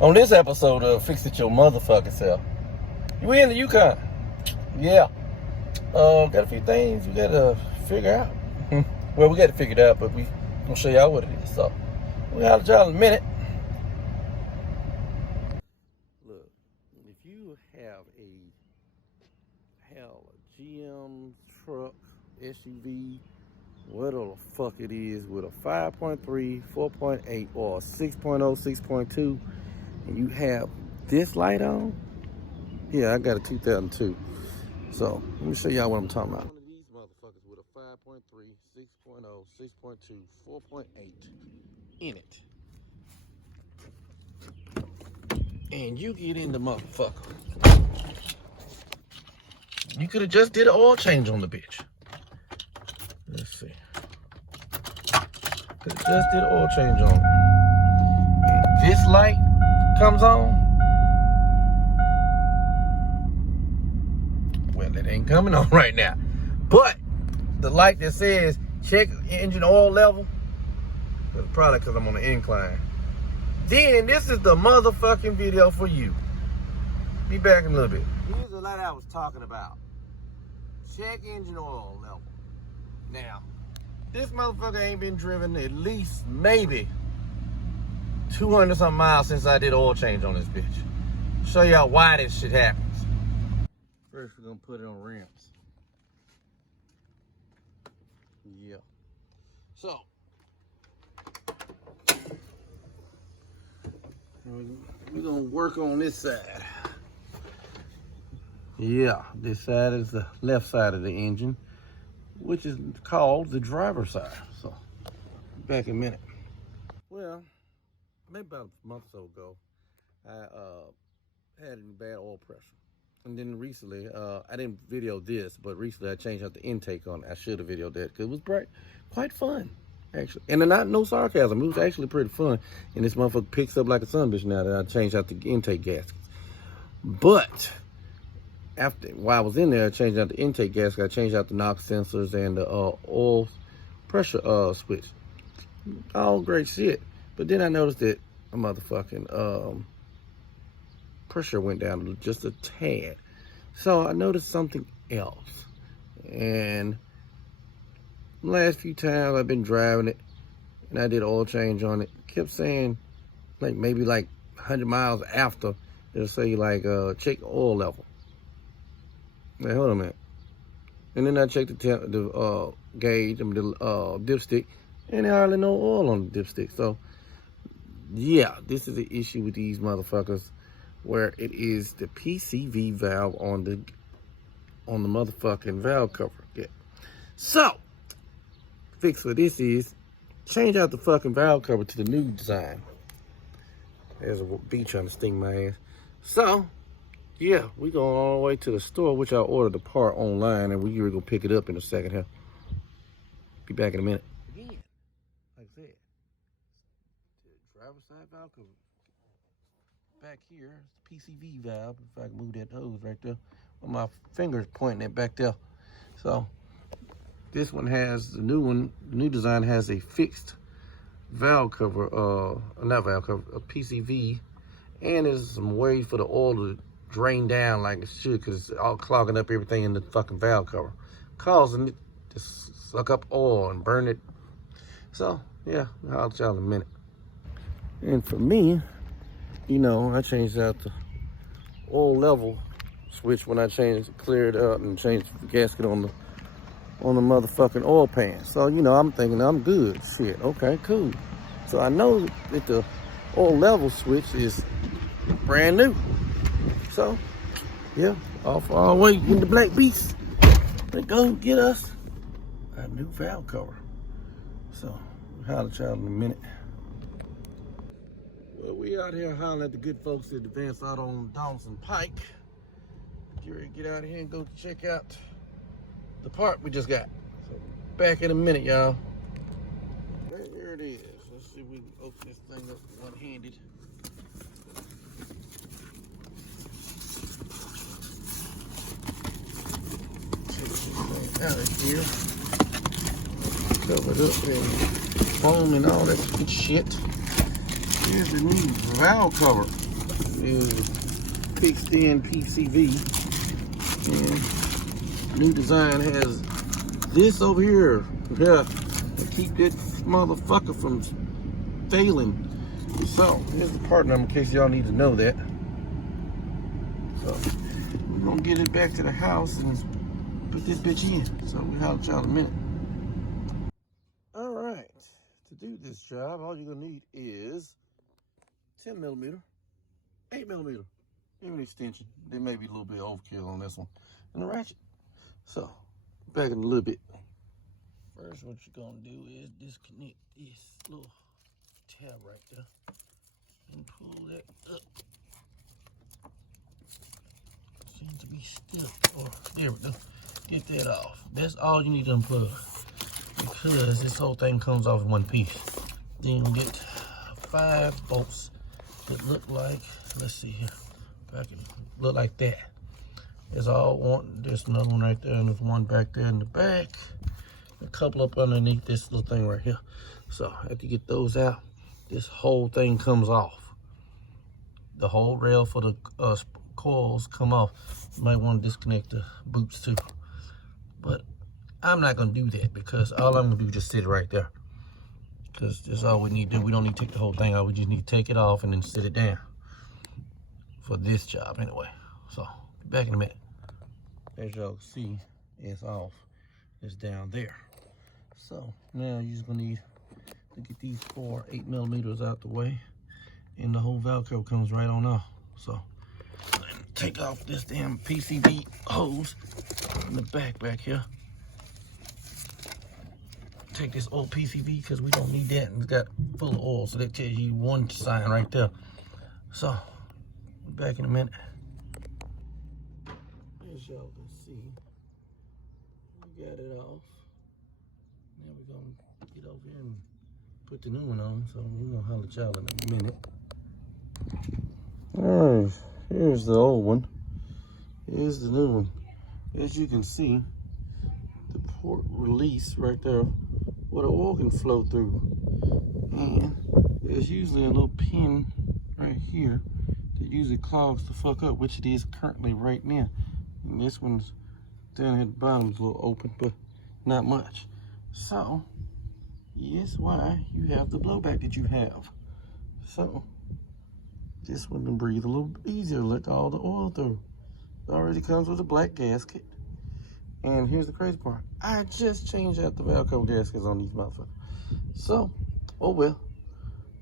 On this episode of Fix It Your Motherfucking Self, you in the Yukon. Yeah. Got a few things we gotta figure out. Well, we got to figure it out, but we gonna show y'all what it is. So, we'll holler at y'all in a minute. Look, if you have a GM truck, SUV, whatever the fuck it is, with a 5.3, 4.8, or 6.0, 6.2, and you have this light on, yeah, I got a 2002. So let me show y'all what I'm talking about. One of these motherfuckers with a 5.3, 6.0, 6.2, 4.8 in it, and you get in the motherfucker. You could have just did an oil change on the bitch. Let's see. Could have just did an oil change on it. And this light comes on. Well, it ain't coming on right now. But the light that says check engine oil level, probably because I'm on the incline. Then this is the motherfucking video for you. Be back in a little bit. Here's the light I was talking about. Check engine oil level. Now, this motherfucker ain't been driven at least maybe 200 something miles since I did oil change on this bitch. Show y'all why this shit happens. First, we're gonna put it on rims. Yeah. So, we're gonna work on this side. Yeah, this side is the left side of the engine, which is called the driver's side. So, back in a minute. Well, maybe about a month or so ago, I had bad oil pressure. And then recently, I didn't video this, but recently I changed out the intake on it. I should have videoed that because it was quite fun, actually. And no sarcasm, it was actually pretty fun. And this motherfucker picks up like a son bitch now that I changed out the intake gaskets. But while I was in there, I changed out the intake gasket. I changed out the knock sensors and the oil pressure switch. All great shit. But then I noticed that a motherfucking pressure went down just a tad. So I noticed something else. And the last few times I've been driving it and I did oil change on it, kept saying maybe 100 miles after, it'll say check oil level. Now hold on a minute. And then I checked the gauge and the dipstick, and there hardly no oil on the dipstick. So yeah, this is the issue with these motherfuckers, where it is the PCV valve on the motherfucking valve cover. Yeah. So, fix for this is change out the fucking valve cover to the new design. There's a bee trying to sting my ass. So, yeah, we going all the way to the store, which I ordered the part online, and we're gonna pick it up in a second here. Be back in a minute. Again, like I said, the driver's side valve cover. Back here, it's the PCV valve. If I can move that hose right there, with my fingers pointing it back there. So this one has the new design has a fixed valve cover, not valve cover, a PCV, and there's some ways for the oil to drain down like it should, because it's all clogging up everything in the fucking valve cover, causing it to suck up oil and burn it. So yeah, I'll tell you in a minute. And for me, you know, I changed out the oil level switch when I cleared it up and changed the gasket on the motherfucking oil pan. So, you know, I'm thinking I'm good. Shit, okay, cool. So I know that the oil level switch is brand new. So, yeah, off our way in the Black Beast. Let's go get us a new valve cover. So, we'll holler at y'all in a minute. Well, we out here hollering at the good folks at Advanced Auto on Dawson Pike. Get ready to get out of here and go check out the part we just got. So, back in a minute, y'all. There it is. Let's see if we can open this thing up one-handed. Take this thing out of here. Cover it up and foam and all that good shit. Here's the new valve cover. is fixed in PCV. And new design has this over here. Yeah, to keep that motherfucker from failing. So here's the part number in case y'all need to know that. So we're gonna get it back to the house and put this bitch in. So we'll holler at y'all in a minute. All right, to do this job, all you're gonna need is 10 millimeter, 8 millimeter, even an extension. There may be a little bit of overkill on this one, and a ratchet. So back in a little bit. First, what you're gonna do is disconnect this little tab right there and pull that up. Seems to be stiff. Or there we go. Get that off. That's all you need to unplug, because this whole thing comes off in one piece. Then you get 5 bolts that look like, let's see here, if I can look like that. There's all one. There's another one right there, and there's one back there in the back. A couple up underneath this little thing right here. So after you get those out, this whole thing comes off. The whole rail for the coils come off. You might want to disconnect the boots too. But I'm not going to do that, because all I'm going to do is just sit it right there. Because that's all we need to do. We don't need to take the whole thing out. We just need to take it off and then sit it down. For this job anyway. So, be back in a minute. As y'all can see, it's off. It's down there. So, now you're just going to need to get these 4 8 millimeters out the way. And the whole Velcro comes right on off. So, take off this damn PCB hose in the back here. Take this old PCB, because we don't need that, and it's got full of oil, so that tells you one sign right there. So, back in a minute. As y'all can see, we got it off. Now we're gonna get over here and put the new one on, so we're gonna holler at y'all in a minute. Alright, here's the old one. Here's the new one. As you can see, the port release right there where the oil can flow through. And there's usually a little pin right here that usually clogs the fuck up, which it is currently right now. And this one's down at the bottom, is a little open, but not much. So, yes, why you have the blowback that you have. So, this one can breathe a little easier, let all the oil through. It already comes with a black gasket. And here's the crazy part. I just changed out the Velcro gaskets on these motherfuckers. So, oh well.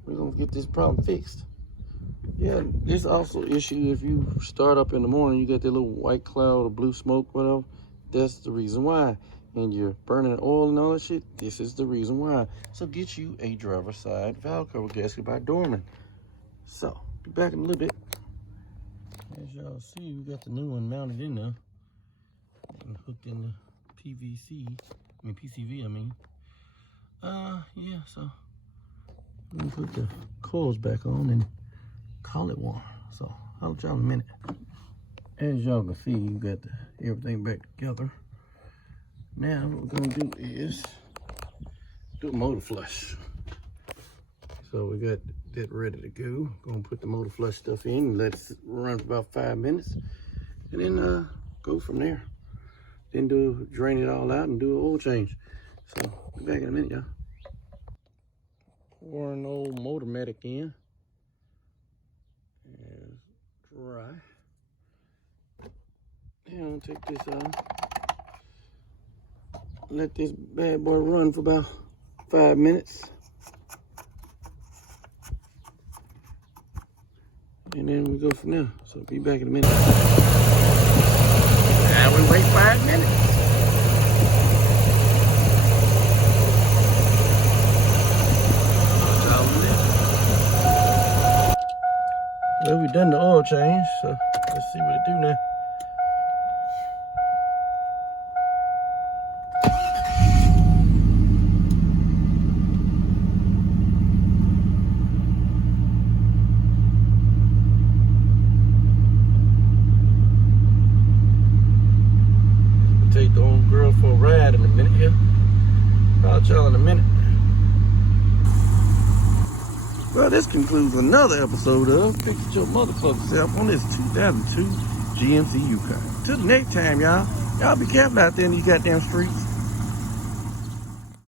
We're gonna get this problem fixed. Yeah, there's also an issue if you start up in the morning, you got that little white cloud or blue smoke, whatever. That's the reason why. And you're burning oil and all that shit. This is the reason why. So get you a driver side Velcro gasket by Dorman. So, be back in a little bit. As y'all see, we got the new one mounted in there. And hooked in the PCV, I mean. Yeah, so we can put the coils back on and call it one. So I'll let y'all in a minute. As y'all can see, you got everything back together. Now what we're gonna do is do a motor flush. So we got that ready to go. Gonna put the motor flush stuff in and let it run for about 5 minutes, and then go from there. Then drain it all out and do an oil change. So, be back in a minute, y'all. Pour an old Motormatic in. It's dry. Now, I'll take this out. Let this bad boy run for about 5 minutes. And then we go from there. So, be back in a minute. Now we wait 5 minutes. Well, we done the oil change, so let's see what it do now. Take the old girl for a ride in a minute here. I'll y'all in a minute. All Well, this concludes another episode of Fix It Your Mother Club Self on this 2002 GMC Yukon. Till the next time, y'all. Y'all be careful out there in these goddamn streets.